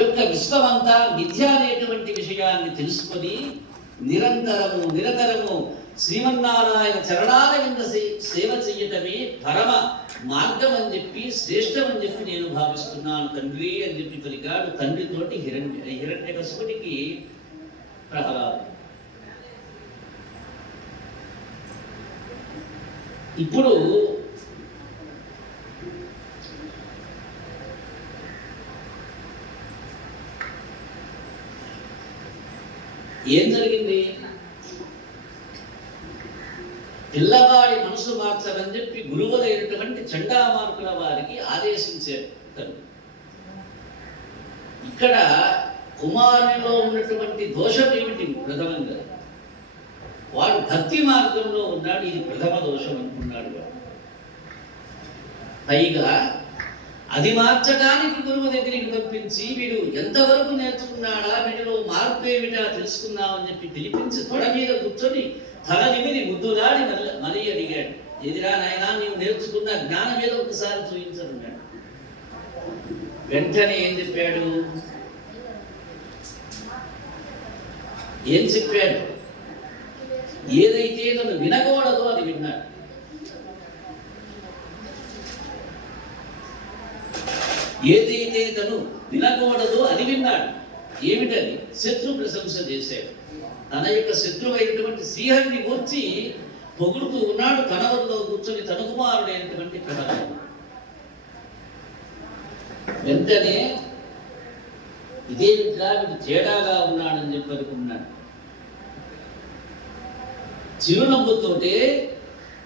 యొక్క విశ్వమంతా మిథ్య అనేటువంటి విషయాన్ని తెలుసుకొని నిరంతరము శ్రీమన్నారాయణ చరణాల కింద సేవ చెయ్యటమే పరమ మార్గం అని చెప్పి శ్రేష్టం అని చెప్పి నేను భావిస్తున్నాను తండ్రి అని చెప్పి పలికాడు తండ్రితోటి హిరణ్యకశిపుడికి ప్రహ్లాదు. ఇప్పుడు ఏం జరిగింది? పిల్లవాడి మనసు మార్చమని చెప్పి గురువులైనటువంటి చండామార్కుల వారికి ఆదేశించారు. ఇక్కడ కుమారునిలో ఉన్నటువంటి దోషం ఏమిటి? ప్రథమంగా వాడు భక్తి మార్గంలో ఉన్నాడు, ఇది ప్రథమ దోషం అనుకున్నాడు. పైగా అది మార్చడానికి గురువు దగ్గరికి పంపించి వీడు ఎంతవరకు నేర్చుకున్నాడా, వీడిలో మార్పు ఏమిటా తెలుసుకుందామని చెప్పి పిలిపించి తొడ మీద కూర్చొని తల నిమిది ముద్దులాడి మరీ అడిగాడు, ఎదిరా నాయనా నీవు నేర్చుకున్న జ్ఞానం మీద ఒకసారి చూపించనున్నాడు. వెంటనే ఏం చెప్పాడు? ఏదైతే తను వినకూడదో అది విన్నాడు. ఏదైతే తను వినకూడదో అది విన్నాడు. ఏమిటది? శత్రు ప్రశంస చేశాడు. తన యొక్క శత్రువైనటువంటి శ్రీహరిని గూర్చి పొగుడుతూ ఉన్నాడు. తన వల్ల కూర్చొని తన కుమారుడైనటువంటి ప్రహ్లాదుడు. వెంటనే ఇదే విద్రావిడు తేడాగా ఉన్నాడని చెప్పి అనుకున్నాడు. చిరునవ్వుతోటే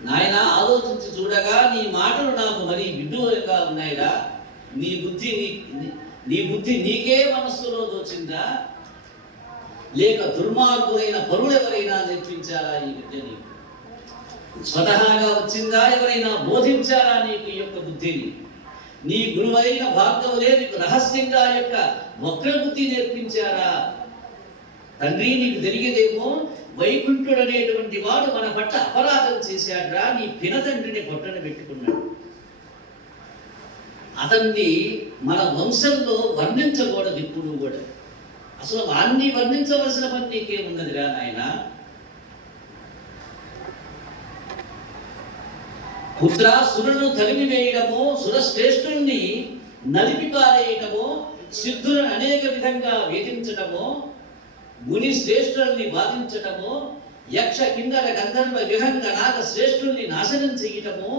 నాయన ఆలోచించి చూడగా నీ మాటలు నాకు మరీ విడ్డూరంగా ఉన్నాయిరా. నీ బుద్ధి నీకే మనస్సులో దోచిందా, లేక దుర్మార్గులైన పరులెవరైనా నేర్పించారా ఈ విద్య? నీకు స్వతహాగా వచ్చిందా? ఎవరైనా బోధించారా నీకు ఈ యొక్క బుద్ధిని? నీ గురువైన భార్గవులే నీకు రహస్యంగా యొక్క వక్రబుద్ధి నేర్పించారా? తండ్రి నీకు తెలియదేమో, వైకుంఠుడు అనేటువంటి వాడు మన పట్ల అపరాధం చేశాడ్రా. నీ పినతండ్రిని పొట్టన పెట్టుకున్నాడు. అతన్ని మన వంశంలో వర్ణించకూడదు ఇప్పుడు కూడా. అసలు వాణ్ణి వర్ణించవలసిన పని నీకేమున్నదిరా నాయన? పుత్ర సురులను తరిమి వేయడమో, సురశ్రేష్ఠుల్ని నలిపి పారేయటమో, సిద్ధులను అనేక విధంగా వేధించటమో, ముని శ్రేష్ఠుల్ని బాధించటమో, యక్ష కిన్నర గంధర్వ విహంగ నాగ శ్రేష్ఠుల్ని నాశనం చేయటమో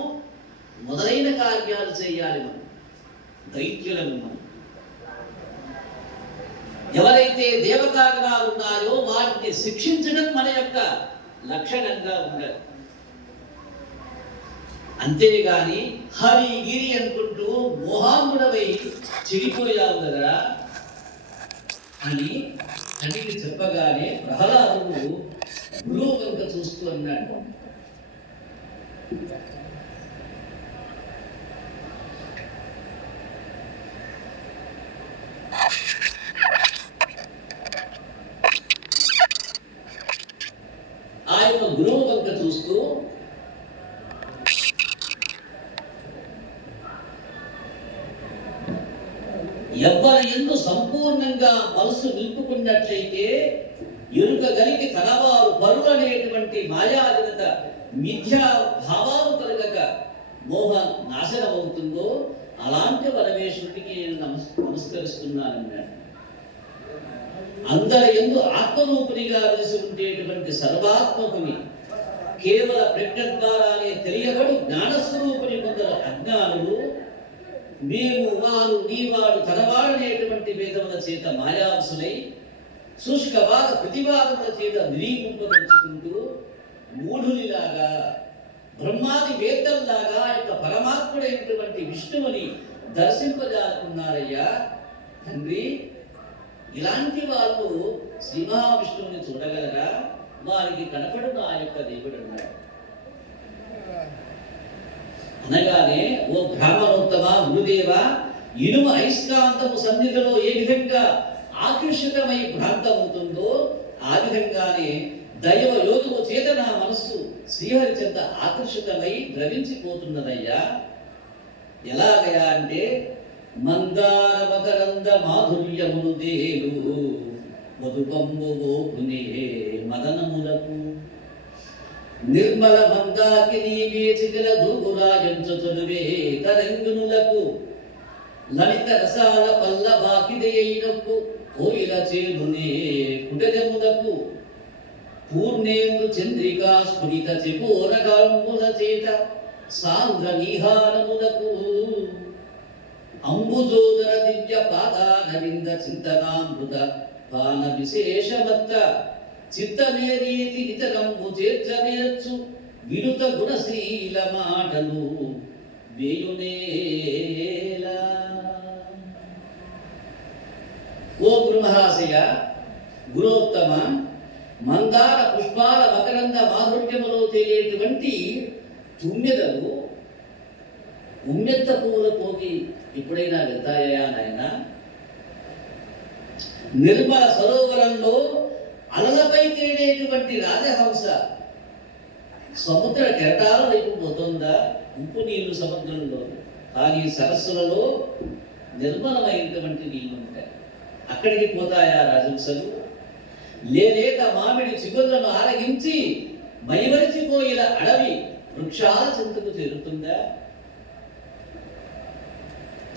మొదలైన కార్యాలు చేయాలి. మనం దైత్యులను, మనం ఎవరైతే దేవతాగణాలు ఉన్నాయో వాటిని శిక్షించడం మన యొక్క లక్షణంగా ఉండాలి. అంతేగాని హరి గిరి అనుకుంటూ మోహాంగుడవై చెడిపోయావు కదా అని తండ్రికి చెప్పగానే ప్రహ్లాదుడు గురువు కనుక చూస్తూ అన్నాడు, ఆయన గురువు కనుక చూస్తూ ఎవరి ఎందు సంపూర్ణంగా మనసు నిలుపుకున్నట్లయితే ఎరుకగలిగి తనవారు పరులు అనేటువంటి మాయాజనిత మిథ్యా భావాలు కలగక మోహ నాశనం అవుతుందో అలాంటి పరమేశ్వరుడికి నేను నమస్కరిస్తున్నానన్నాడు. అందరి యందు ఆత్మరూపిణిగా కలిసి ఉండేటువంటి సర్వాత్మకుని కేవల ప్రజ్ఞ ద్వారానే తెలియబడి జ్ఞానస్వరూపుని కొందరు అజ్ఞానులు మేము వారు నీవాడు తనవాడనేటువంటి వేదముల చేత మాయావసులై శుష్కవాద ప్రతివాదముల చేత నిరీపింపదలుచుకుంటూ మూఢునిలాగా బ్రహ్మాది వేదల్లాగా యొక్క పరమాత్ముడైనటువంటి విష్ణువుని దర్శింపజాలకున్నారయ్యా. తండ్రి, ఇలాంటి వాళ్ళు శ్రీ మహావిష్ణువుని చూడగలరా? వారికి కనపడున ఆ యొక్క దేవుడు అన్నాడు. అనగానే ఓ బ్రాహ్మణోత్తమ గురుదేవ, ఇనుము అయస్కాంతము సన్నిధిలో ఏ విధంగా ఆకర్షితమై భ్రాంతమవుతుందో ఆ విధంగానే దైవ యోగము చేత నా మనస్సు శ్రీహరి చెంత ఆకర్షితమై ద్రవించిపోతున్నదయ్యా. ఎలాగయా అంటే మందార మకరంద మాధుర్యములు దేలు మధుపంబు గోపునే మదనములకు నిర్మల మందాకిని వేచిగల దూగురాయంచు చదువే తరంగునులకు లలిత రసాల పల్లవాకిదైనకు కోయిల చేరునే కుటజములకు పూర్ణేందు చంద్రికా స్ఫురిత చిపోరగాంబుల చేత సాంద్ర నిహారములకు అంబుజోదర దివ్య పాదారవింద చింతనామృత పాన విశేషమత్త చిత్తమేరీతి ఇతరంబు చేర్చనేర్చు విరుత గుణశీల మాటలు వేయునేలా. ఓ గురుమహాశయ, గురోత్తమ, మందార పుష్పాల మకరంద మాధుర్యములో తేలేటువంటి తుమ్మెదలు ఉమ్మెత్త పువ్వుల పోగి ఎప్పుడైనా వెళ్తాయా నాయన? నిర్మల సరోవరంలో అలలపై తేలేటువంటి రాజహంస సముద్ర కెరటాల వైపు పోతుందా? ఉప్పు నీళ్లు సముద్రంలో, కానీ సరస్సులలో నిర్మలమైనటువంటి నీళ్లు ఉంటాయి. అక్కడికి పోతాయా రాజహంసలు? లేలేత మామిడి చిగుళ్లను ఆరగించి మైమరిచిపోయిన అడవి వృక్షాల చెంతకు చేరుతుందా?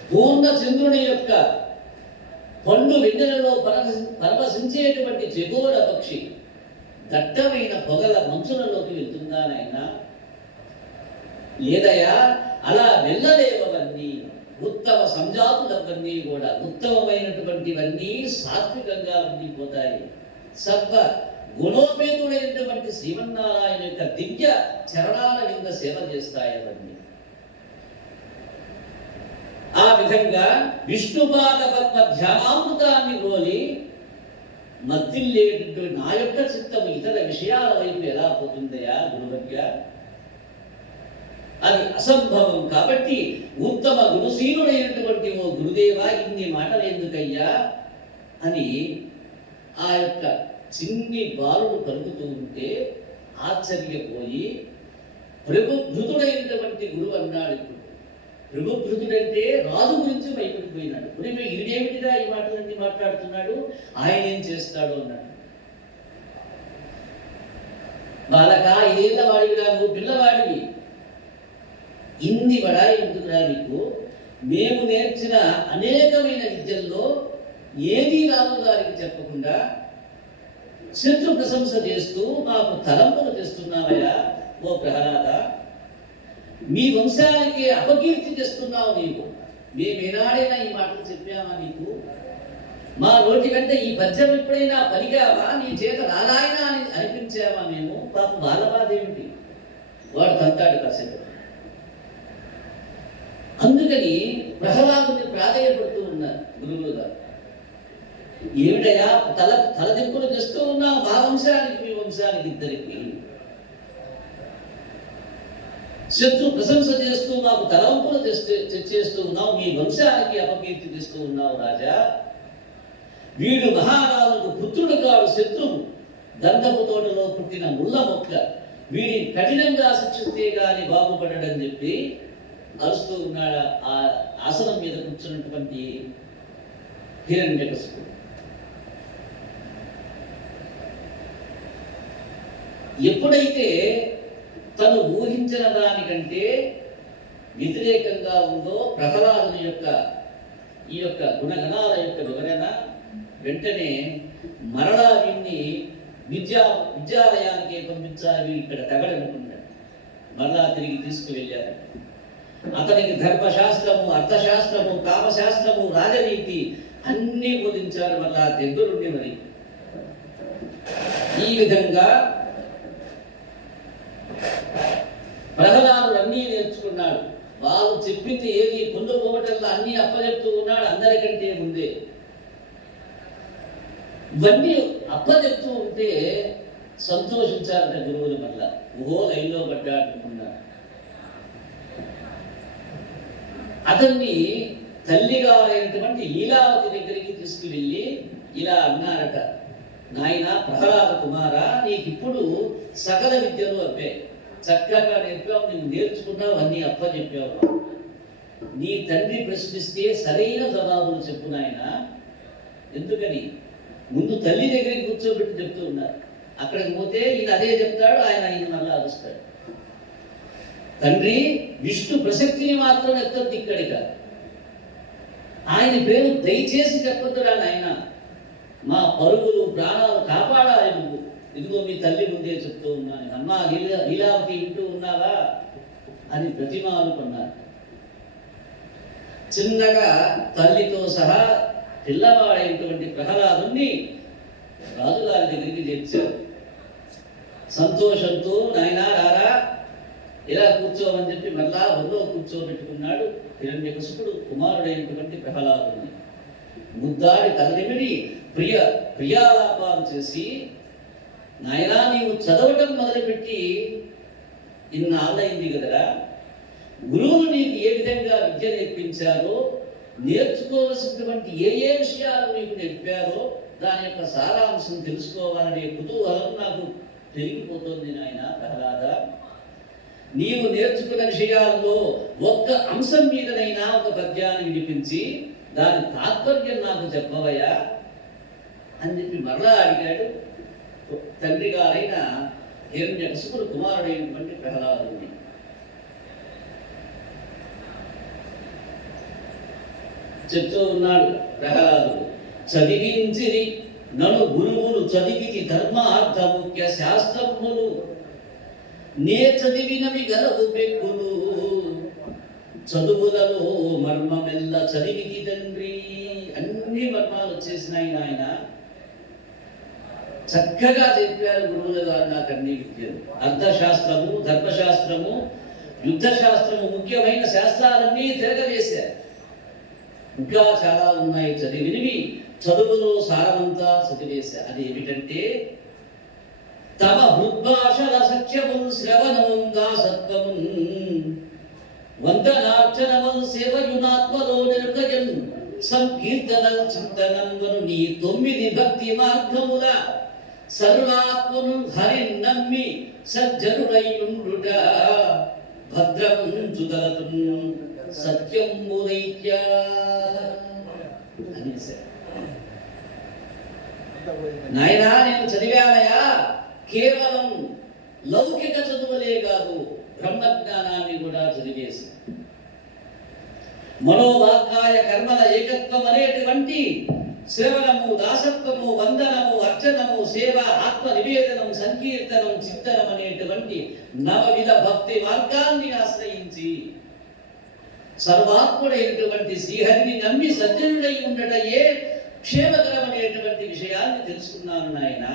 పూర్ణ చంద్రుని యొక్క పండు వెన్నెలలో పరవశించేటువంటి చెగోడ పక్షి దట్టమైన పొగల మంచులలోకి వెళ్తుందా నాయన? లేదయా, అలా వెళ్ళలేవన్నీ ఉత్తమ సంజాతులవన్నీ కూడా ఉత్తమమైనటువంటివన్నీ సాత్వికంగా ఉండిపోతాయి. సర్వ గుణోపేతుడైనటువంటి శ్రీమన్నారాయణ యొక్క దివ్య చరణాల కింద సేవ చేస్తాయి అవన్నీ. ఆ విధంగా విష్ణుపాద పద్మ ధ్యానామృతాన్ని రోలి మద్దిల్లేటువంటి నా యొక్క చిత్తము ఇతర విషయాల వైపు ఎలా పోతుందయా గురువర్య? అది అసంభవం. కాబట్టి ఉత్తమ గుణశీలుడైనటువంటి ఓ గురుదేవా, ఇన్ని మాటలు ఎందుకయ్యా అని ఆ యొక్క చిన్ని బాలుడు పలుకుతూ ఉంటే ఆశ్చర్యపోయి ప్రభుభృతుడైనటువంటి గురువు అన్నాడు. ఇప్పుడు ప్రభుభృతుడంటే రాజు గురించి భయపడిపోయినాడు. ఇప్పుడు ఈడేమిటిగా ఈ మాటలన్నీ మాట్లాడుతున్నాడు, ఆయన ఏం చేస్తాడు అన్నాడు. బాలక, ఇదేళ్ళ వాడివిరా, నువ్వు పిల్లవాడివి, ఇన్ని బడాయి ఉంటుందిరా నీకు? మేము నేర్చిన అనేకమైన విద్యల్లో ఏదీ రాజు గారికి చెప్పకుండా శత్రు ప్రశంస చేస్తూ మాకు తలంపులు తెస్తున్నావయ్యా ఓ ప్రహ్లాద. మీ వంశానికి అపకీర్తి చేస్తున్నావు నీవు. మేమేనాడైనా ఈ మాటలు చెప్పామా నీకు? మా నోటి కంటే ఈ పద్యం ఎప్పుడైనా పలికావా? నీ చేత నారాయణ అని అనిపించావా మేము? పాప బాలబాధ ఏమిటి? వాడు తంతాడు కాసేపు. అందుకని ప్రహ్లాదుని ప్రాధేయపడుతూ ఉన్నారు గురువులు గారు. ఏమిటయా తలదింపులు తెస్తూ ఉన్నావు మా వంశానికి మీ వంశానికి ఇద్దరికి? శత్రు ప్రశంస చేస్తూ మాకు తలవంపులు చేస్తూ ఉన్నావు, మీ వంశానికి అపకీర్తి తెస్తూ ఉన్నావు రాజా. వీడు మహారాజుకు పుత్రుడు కాడు, శత్రువు. గంధపు తోటలో పుట్టిన ముళ్ళ మొక్క. వీడిని కఠినంగా శిక్షిస్తే గాని బాగుపడడని చెప్పి అరుస్తూ ఉన్నాడు ఆ ఆసనం మీద కూర్చున్నటువంటి హిరణ్యకశిపుడు. ఎప్పుడైతే తను ఊహించిన దానికంటే వ్యతిరేకంగా ఉందో ప్రహ్లాదుని యొక్క ఈ యొక్క గుణగణాల యొక్క వివరణ, వెంటనే మరలా వీడిని విద్యాలయానికి పంపించాలి, ఇక్కడ తగడనుకున్నాడు. మరలా తిరిగి తీసుకువెళ్ళారు. అతనికి ధర్మశాస్త్రము, అర్థశాస్త్రము, కామశాస్త్రము, రాజనీతి అన్నీ బోధించారు మళ్ళా దగ్గరుండి. మరి ఈ విధంగా ప్రహ్లాదుడు అన్నీ నేర్చుకున్నాడు. వాళ్ళు చెప్పింది ఏది పొందుకోవటంలో అన్నీ అప్పచెప్తూ ఉన్నాడు అందరికంటే ముందే. ఇవన్నీ అప్పచెప్తూ ఉంటే సంతోషించారట గురువులు. మళ్ళా ఓహో లైన్లో పడ్డాడుకున్నాడు. అతన్ని తల్లిగారైనటువంటి లీలావతి దగ్గరికి తీసుకువెళ్ళి ఇలా అన్నారట, నాయన ప్రహ్లాద కుమారా, నీకు ఇప్పుడు సకల విద్యలు అవ్వే, చక్కగా నేర్పావు, నువ్వు నేర్చుకున్నావు, అన్నీ అప్పచెప్పావు. నీ తండ్రి ప్రశ్నిస్తే సరైన జవాబులు చెప్పు నాయన. ఎందుకని ముందు తల్లి దగ్గరికి కూర్చోబెట్టి చెప్తూ ఉన్నారు. అక్కడికి పోతే ఈయన అదే చెప్తాడు, ఆయన మళ్ళీ అరుస్తాడు. తండ్రి విష్ణు ప్రసక్తిని మాత్రం ఎత్తద్దు ఇక్కడిక. ఆయన పేరు దయచేసి చెప్పొద్దురా నాయన, మా పరుగులు ప్రాణాలు కాపాడాలి నువ్వు. ఇదిగో మీ తల్లి ముందే చెప్తూ ఉన్నాను, అమ్మా లీలావతి వింటూ ఉన్నావా అని ప్రతిమ అనుకున్నారు. చిన్నగా తల్లితో సహా పిల్లవాడైనటువంటి ప్రహ్లాదుని రాజుగారి దగ్గరికి తెచ్చారు. సంతోషంతో నాయనా రారా ఇలా కూర్చోమని చెప్పి మళ్ళా ఒళ్ళో కూర్చోబెట్టుకున్నాడు. హిరణ్యకశిపుడు కుమారుడైనటువంటి ప్రహ్లాదుని ముద్దాడి తలనిమిడి ప్రియాలాపాలు చేసి, నాయనా నీవు చదవటం మొదలుపెట్టి ఇన్నాళ్ళైంది కదరా, గురువులు నీకు ఏ విధంగా విద్య నేర్పించారో, నేర్చుకోవలసినటువంటి ఏ విషయాలు నీకు నేర్పారో దాని యొక్క సారాంశం తెలుసుకోవాలనే కుతూహలం నాకు పెరిగిపోతుంది నాయన ప్రహ్లాద. నీవు నేర్చుకున్న విషయాల్లో ఒక్క అంశం మీదనైనా ఒక పద్యాన్ని వినిపించి దాని తాత్పర్యం నాకు చెప్పవయ్యా అని చెప్పి మరలా అడిగాడు తండ్రి గారైన హిరణ్యకశిపుడు కుమారుడైనటువంటి ప్రహ్లాదుని. చెప్తూ ఉన్నాడు ప్రహ్లాదుడు, చదివించిరి నను గురువులు చదివితి ధర్మ అర్థ ముఖ్య శాస్త్రములు, నే చదివినవి గలవు పెక్కులు, చదువులలో మర్మమెల్ల చదివితి తండ్రి. అన్ని మర్మాలు వచ్చేసినాయి నాయన. చక్కగా చెప్పారు గురువుల గారు నాకు అన్ని విద్యలు. అర్థశాస్త్రము, ధర్మశాస్త్రము, యుద్ధశాస్త్రము, ముఖ్యమైన శాస్త్రాలన్నీ తిరగవేశారు. ఇంకా చాలా ఉన్నాయి చదివినవి. చదువులో సారమంతా చదివేశారు. అది ఏమిటంటే, తమ హృద్భాషల సఖ్యమున్ శ్రవణముంగా సత్వమున్, వందనార్చనమున్ సేవయునాత్మలో నిర్గజన్, సంకీర్తనం చింతనంబను నీ 9 భక్తి మార్గముల, సర్వాత్మను హరిన్ నమ్మి సజ్జనుడైయుండుట, భద్రమున్ చుదలతున్ సత్యంబుదైత్య అనేసారు. నాయనా నేను చదివానయా, కేవలం లౌకిక చదువులే కాదు, బ్రహ్మజ్ఞానాన్ని కూడా చదివేసి మనోవాక్కాయ కర్మల ఏకత్వం అనేటువంటి శ్రవణము, దాసత్వము, వందనము, అర్చనము, సేవ, ఆత్మ నివేదనం, సంకీర్తనం, చింతనం అనేటువంటి 9 భక్తి మార్గాన్ని ఆశ్రయించి సర్వాత్ముడైనటువంటి శ్రీహరిని నమ్మి సజ్జనుడై ఉండటయే క్షేమకరం అనేటువంటి విషయాన్ని తెలుసుకున్నాను నాయన.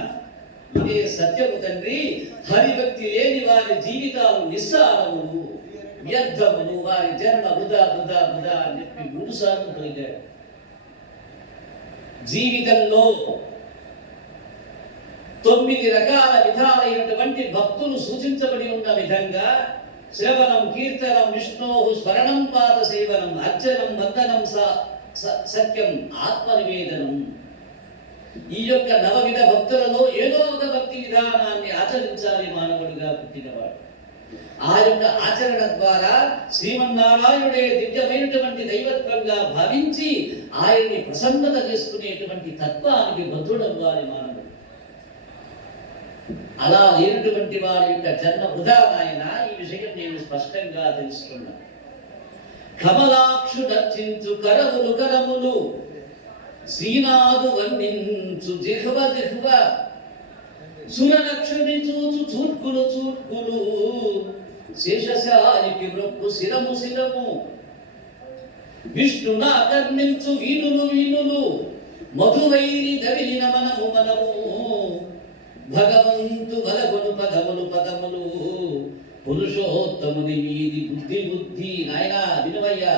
ఇదే సత్యము తండ్రి. హరిభక్తి లేని వారి జీవితాలు నిస్సారములు, వ్యర్థములు, వారి జన్మ వృధా వృధా వృధా అని చెప్పి 3 సార్లు పలికాడు. జీవితంలో 9 రకాల విధాలైనటువంటి భక్తులు సూచించబడి ఉన్న విధంగా శ్రవణం, కీర్తనం, విష్ణోహు స్మరణం, పాద సేవనం, అర్చనం, వందనం, సత్యం, ఆత్మ నివేదనం. ఈ యొక్క 9 భక్తులలో ఏదో ఒక భక్తి విధానాన్ని ఆచరించాలి మానవుడిగా పుట్టినవాడు. ఆ యొక్క ఆచరణ ద్వారా శ్రీమన్నారాయణుడే దివ్యమైనటువంటి దైవత్వంగా భావించి ఆయన్ని ప్రసన్నత చేసుకునేటువంటి తత్వానికి బద్ధుడవ్వాలి మానవుడు. అలా లేనటువంటి వారి యొక్క జన్మ వృధా నాయన. ఈ విషయం నేను స్పష్టంగా తెలుసుకున్నాను. కమలాక్షు దర్శించు కరములు కరములు, శ్రీనాథు వర్ణించు జిహ్వ జిహ్వ, సురలక్షణి చూచు చూట్కులు చూట్కులు, శేషశాయికి మృక్కు శిరము శిరము, విష్ణునా కర్ణించు వీణులు వీణులు, మధువైరి దవిలిన మనము మనము, భగవంతు బలగొను పదములు పదములు, పురుషోత్తముని మీది బుద్ధి బుద్ధి. నాయన వినవయ్యా,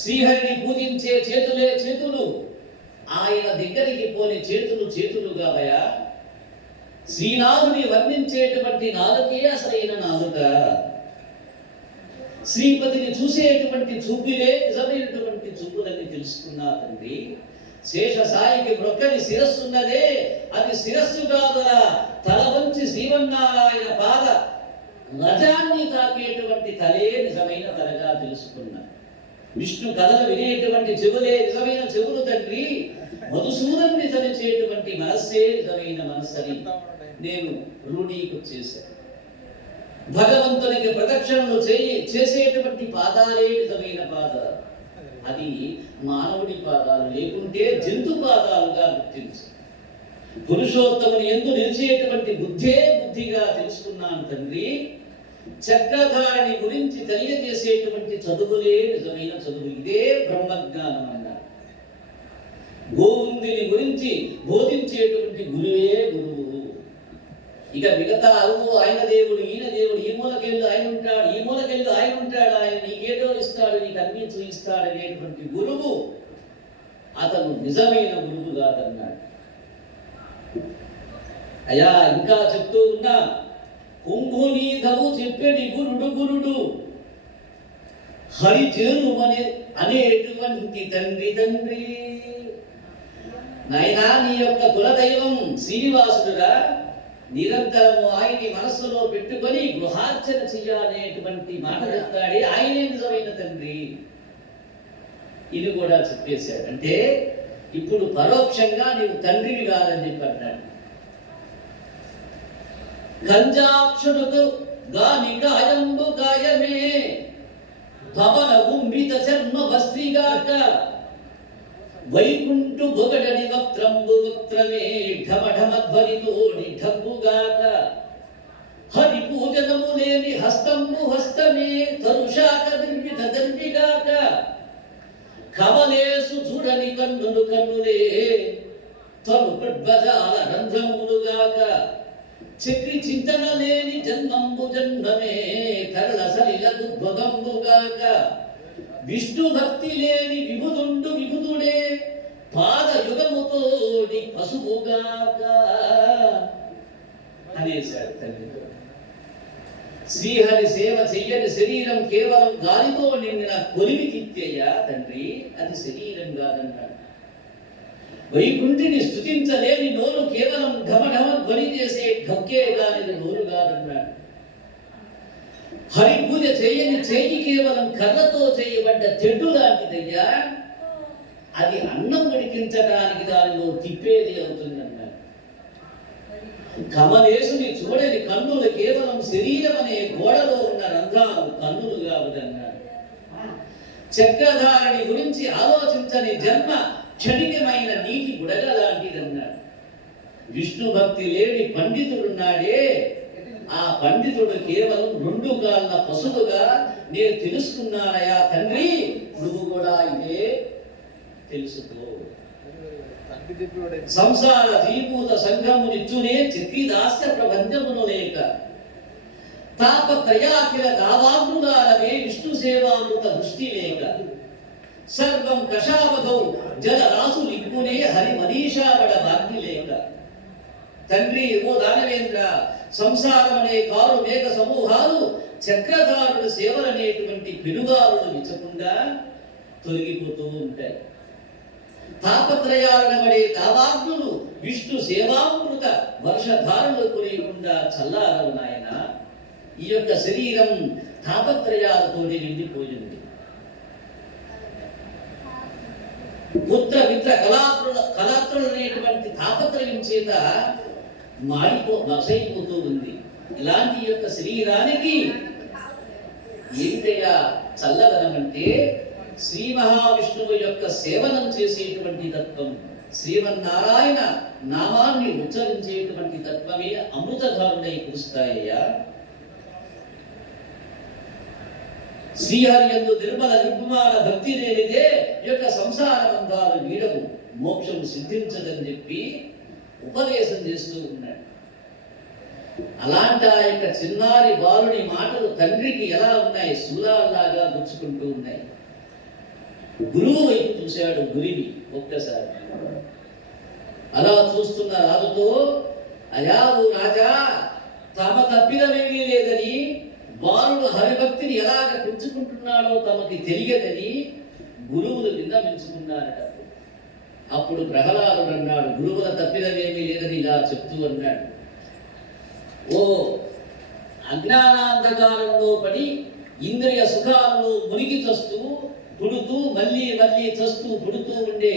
శ్రీహరిని పూజించే చేతులే చేతులు, ఆయన దగ్గరికి పోని చేతులు చేతులు కావయా. శ్రీనాథుని వర్ణించేటువంటి నాలుకే అసలైన నాలుక. శ్రీపతిని చూసేటువంటి చూపులే నిజమైనటువంటి చూపులని తెలుసుకున్నా తండ్రి. శేషసాయికి మొక్కని శిరస్సున్నదే, అది శిరస్సు కాదురా, తల వంచి శ్రీమన్నారాయణ పాద రజాన్ని తాకేటువంటి తలే నిజమైన తలగా తెలుసుకున్నా. విష్ణు కథలు వినేటువంటి చెవులే నిజమైన చెవులు తండ్రి. మధుసూదన్ని తలిచేటువంటి మనస్సే నిజమైన మనస్సని నేను రూఢీకు చేశాను. భగవంతునికి ప్రదక్షిణలు చేసేటువంటి పాదాలే నిజమైన పాదాలు. అది మానవుడి పాదాలు, లేకుంటే జంతు పాదాలుగా గుర్తించు. పురుషోత్తముని యందు నిలిచేటువంటి బుద్ధే బుద్ధిగా తెలుసుకున్నాను తండ్రి. చక్రధారిని గురించి తెలియజేసేటువంటి చదువులే నిజమైన చదువు. ఇదే బ్రహ్మజ్ఞానం అన్నారు. గోవిందుని గురించి బోధించేటువంటి గురువే గురువు. ఇక మిగతా అరువు ఆయన దేవుడు, ఈయన దేవుడు, ఈ మూలకెళ్ళు ఆయన ఉంటాడు, ఈ మూలకెళ్ళు ఆయన ఉంటాడు, ఆయన నీకేదో ఇస్తాడు, నీకు అన్నీ చూయిస్తాడు అనేటువంటి గురువు అతను నిజమైన గురువు కాదన్నాడు. అయ్యా ఇంకా చెప్తూ ఉన్నా, కుంభునీధవు చెప్పేది గురుడు హరి చేరుమని అనేటువంటి తండ్రి. నాయనా నీ యొక్క కులదైవం శ్రీనివాసుడురా, నిరంతరము ఆయన్ని మనస్సులో పెట్టుకొని గృహార్చన చెయ్యాలనేటువంటి మాట చెప్తాడే ఆయనే నిజమైన తండ్రి. ఇది కూడా చెప్పేశాడు. అంటే ఇప్పుడు పరోక్షంగా నీవు తండ్రివి కాదని చెప్పి అన్నాడు. కంజాక్షుడుకు గానిక అయంబు గాయమే భవన ఉంబిత చర్మ భస్త్రిగాక వైకుంఠు బొగడని వక్త్రంబు వక్త్రమే ఢమఢమధ్వనితోడి ఢబ్బుగాక హరి పూజనము లేని హస్తంబు హస్తమే తరుషాక దిర్విధ దర్విగాక కమలేసు చూడని కన్నులు కన్నులే తను కడ్బజాల రంధ్రములుగాక చక్రి చింతన లేని జన్మంబు జన్మమే కరళ సలిల ఉద్భవంబుగాక విష్ణు భక్తి లేని విభుదుండు విభుదుడే పాద యుగముతోడి పశువుగాక అనేశాడు తండ్రి. శ్రీహరి సేవ చెయ్యని శరీరం కేవలం గాలితో నిండిన కొలిమి తిత్తయ్యా తండ్రి, అది శరీరం కాదన్నాడు. వైకుంఠిని స్తుతించలేని నోరు కేవలం ఢమఢమ ధ్వని చేసే ఢక్కే కాని నోరు కాదన్నాడు. హరి పూజ చేయని చేయి కేవలం కర్రతో చేయబడ్డ తెడ్డు లాంటిదయ్యా, అది అన్నం ఉడికించడానికి దానిలో తిప్పేది అవుతుందన్నాడు. కమలేశుని చూడని కన్నులు కేవలం శరీరం అనే గోడలో ఉన్న రంధ్రాలు కన్నులు కావదన్నాడు. చక్రధారిని గురించి ఆలోచించని జన్మ క్షణికమైన నీటి బుడగ లాంటిదన్నాడు. విష్ణు భక్తి లేని పండితుడున్నాడే, ఆ పండితుడు కేవలం 2 కాళ్ళ పశువుగా నేను తెలుసుకున్నానయా తండ్రి, నువ్వు కూడా ఇదే తెలుసుకో. సంసార జీభూత సంఘమునిచ్చునే చక్రిదాస్య ప్రబంధమును లేక తాపత్రయాఖిల దావాగ్నులాలవే విష్ణు సేవామృత దృష్టి లేక సర్వం కషావధౌ జల రాసు లింపునే హరి మనీషావడ భాగ్ని లేక. తండ్రి ఓ దానవేంద్ర, సంసారం అనే కారు మేఘ సమూహాలు చక్రధారుడు సేవలనేటువంటి పెనుగారులు విచ్చకుండా తొలగిపోతూ ఉంటాయి. తాపత్రయాలనబడే దావాగ్నులు విష్ణు సేవామృత వర్షధారులు కురియకుండా చల్లారవు నాయన. ఈ యొక్క శరీరం తాపత్రయాలతో నిండిపోయింది. పుత్ర మిత్ర కళాత్రులు అనేటువంటి తాపత్రయం చేత నశైపోతూ ఉంది. ఇలాంటి యొక్క శరీరానికి ఏంటయ్యా చల్లదనం అంటే శ్రీ మహావిష్ణువు యొక్క సేవనం చేసేటువంటి తత్వం, శ్రీమన్నారాయణ నామాన్ని ఉచ్చరించేటువంటి తత్వమే అమృతధారుడై కురుస్తాయ్యా. శ్రీహరి యందు నిర్మల నిర్మాణ భక్తి లేనిదే యొక్క సంసార బంధాలు వీడవు, మోక్షం సిద్ధించదని చెప్పి ఉపదేశం చేస్తూ ఉన్నాడు. అలాంటి ఆ యొక్క చిన్నారి బాలుని మాటలు తండ్రికి ఎలా ఉన్నాయి, శూలాల్లాగా గుచ్చుకుంటూ ఉన్నాయి. గురువు వైపు చూశాడు గురివి ఒక్కసారి. అలా చూస్తున్న రాజుతో, అయా ఓ రాజా, తమ తప్పిదమేమీ లేదని, బాలుడు హరిభక్తిని ఎలాగ పెంచుకుంటున్నాడో తమకి తెలియదని గురువులు విన్నవించుకున్నారట. అప్పుడు ప్రహ్లాదుడు అన్నాడు, గురువుల తప్పిదమేమీ లేదని ఇలా చెప్తూ అన్నాడు, ఓ అజ్ఞానాంధకారంలో పడి ఇంద్రియ సుఖాలలో మునిగి చస్తూ పుడుతూ మళ్ళీ మళ్ళీ చస్తూ పుడుతూ ఉండే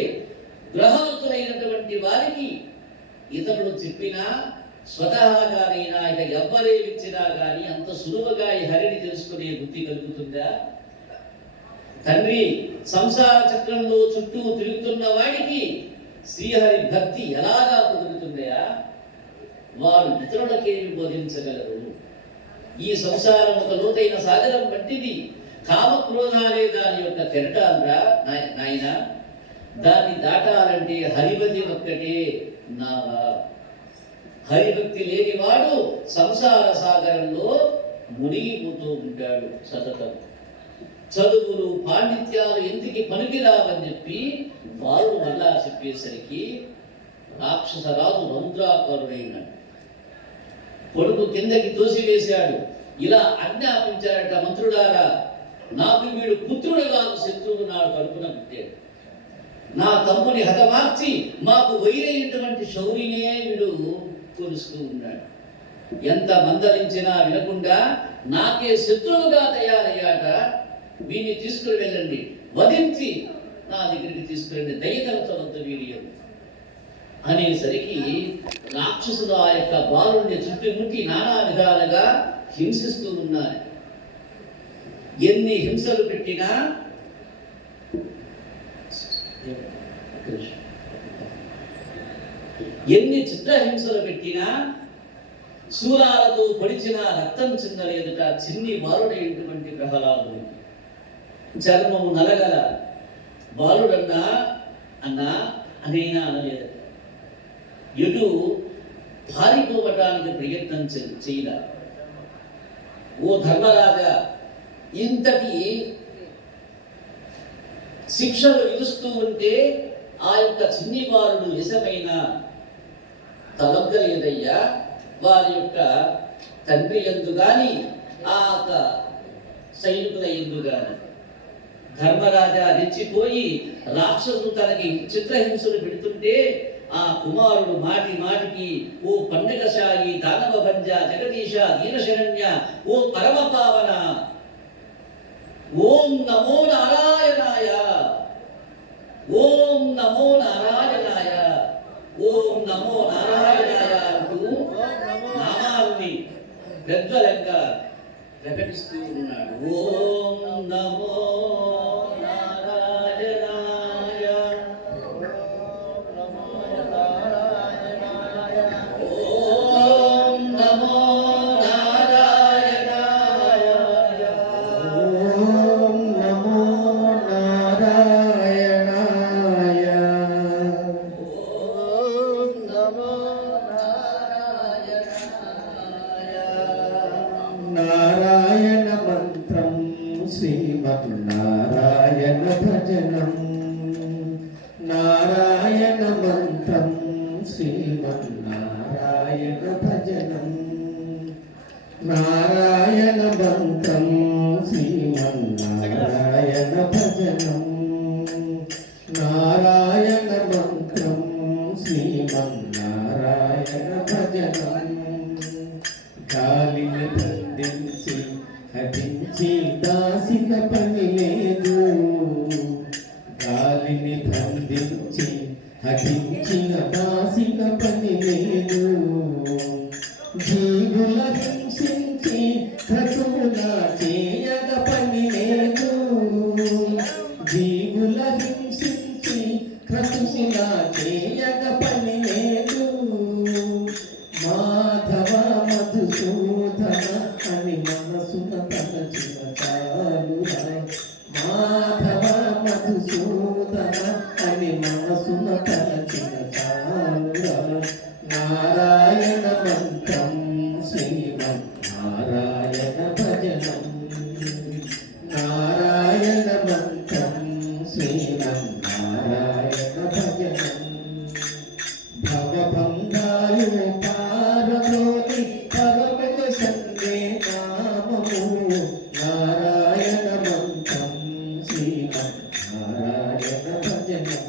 గ్రహవతులైనటువంటి వారికి ఇతరులు చెప్పినా స్వతహాగానైనా ఇక ఎవ్వరేమిచ్చినా కానీ అంత సులువుగా ఈ హరిని తెలుసుకునే బుద్ధి కలుగుతుందా? తండ్రి సంసార చక్రంలో చుట్టూ తిరుగుతున్న వాడికి శ్రీహరి భక్తి ఎలాగా కుదురుతుందయా? వారు ఇతరులకేమి బోధించగలరు? ఈ సంసారం ఒక లోతైన సాగరం వంటిది. కామక్రోధాలే దాని యొక్క కెరటాలరా నాయన. దాన్ని దాటాలంటే హరిభక్తి ఒక్కటే నావా. హరిభక్తి లేనివాడు సంసార సాగరంలో మునిగిపోతూ ఉంటాడు సతతం. చదువులు పాండిత్యాలు ఎందుకు పనికిరావని చెప్పి వారు మళ్ళా చెప్పేసరికి రాక్షసరాజు రౌద్రాకారుడైనాడు. కొడుకు కిందకి తోసివేశాడు. ఇలా ఆజ్ఞాపించారట, మంత్రులారా, నాకు వీడు పుత్రుడు కాదు, శత్రువు నాడు కడుపున పుట్టాడు. నా తమ్ముని హతమార్చి మాకు వైరైనటువంటి శౌరినే వీడు కొలుస్తూ ఉన్నాడు. ఎంత మందలించినా వినకుండా నాకే శత్రువుగా తయారయ్యాట. వీడిని తీసుకుని వెళ్ళండి, వధించి నా దగ్గరికి తీసుకురండి, దయతలతో వీడియో అనేసరికి రాక్షసులు ఆ యొక్క బాలుని చుట్టుముట్టి నానా విధాలుగా హింసిస్తూ ఉన్నారు. ఎన్ని హింసలు పెట్టినా ఎన్ని చిత్రహింసలు పెట్టినా శూలాలతో పొడిచిన రక్తం చిందలేదుట చిన్ని బాలుడైనటువంటి ప్రహ్లాదుడు. చర్మము నలగల బాలుడన్నా అన్నా అనైనా అనలేదు. ఎటు పారిపోవటానికి ప్రయత్నం చేయదా. ఓ ధర్మరాజా, ఇంతటి శిక్షలు విధిస్తూ ఉంటే ఆ యొక్క చిన్ని బాలుడు నిజమైన తలగ్గలేదయ్యా. వారి యొక్క తండ్రి యందు గాని ఆ యొక్క సైనికుల యందు గాని. ధర్మరాజా రెచ్చిపోయి రాక్షసులు తనకి చిత్రహింసలు పెడుతుంటే ఆ కుమారుడు మాటి మాటికి, ఓ పండగశాయి దానవ భంజ జగదీశ దీనశరణ్య, ఓ పరమ పావన, ఓం నమో నారాయణాయ, ఓం నమో నారాయణాయ, ఓం నమో నారాయణాయ అంటూ నామాల్ని పెద్దలంగా ప్రకటిస్తూ ఉన్నాడు. ఓం నమో నారాయణ మంత్రం శ్రీమన్నారాయణ భజనం. నారాయణ మంత్రం శ్రీమన్నారాయణ భజనం. నారాయణ మంత్రం శ్రీమన్నారాయణ భజనం. నారాయణ మంత్రం శ్రీమన్నారాయణ భజనం. గాలిని బంధించి హరించి దాసిన పని లేదు. గాలిని బంధించి హరించిన దాసిన పని లేదు. జీవుల హింసించి క్రతువుల చేయగ పని లేదు. జీవుల హింసించి క్రతువుల చేయగ పని లేదు. మాధవ మధుసూదన అని మనసున తలచిన చాలురా. మాధవ మధుసూదన అని మనసున తలచిన చాలురా. నారాయణ మంత్రం శ్రీమన్నారాయణ భజనం. నారాయణ మంత్రం శ్రీమన్నారాయణ భజనం. భవబంధాలు పారలోని పరమజ సంగే నామము. నారాయణ మంత్రం శ్రీమన్నారాయణ భజనం.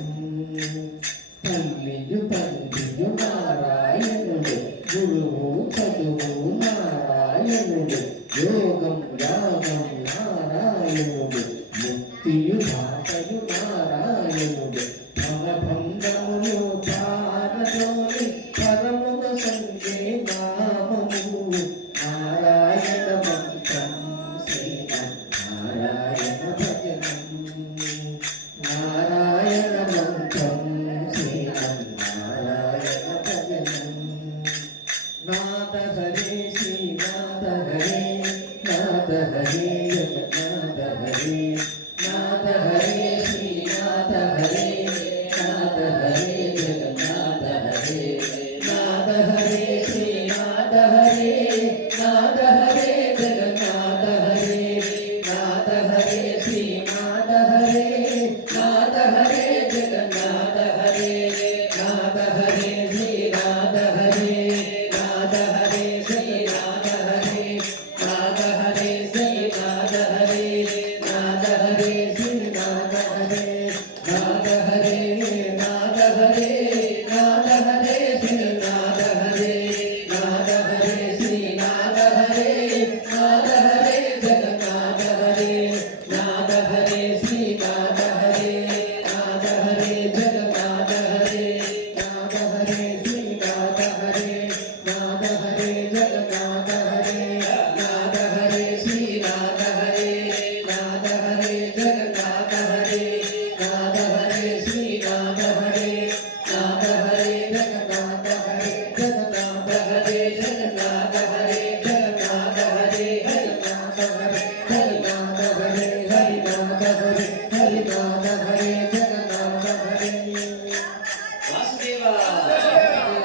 వాసుదేవ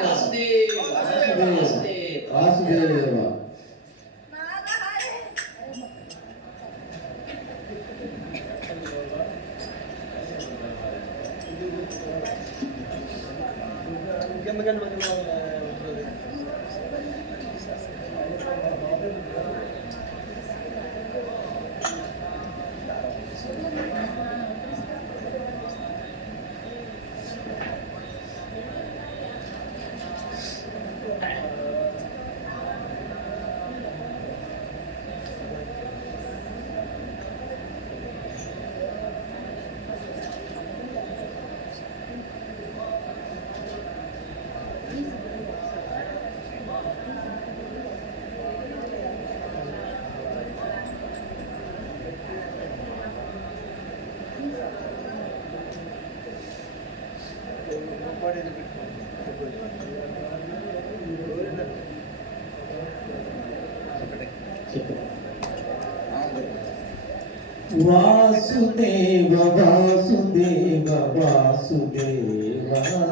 వాసుదేవ వాసుదేవ వాసుదేవ వాసుదేవ వాసుదేవ వాసుదేవ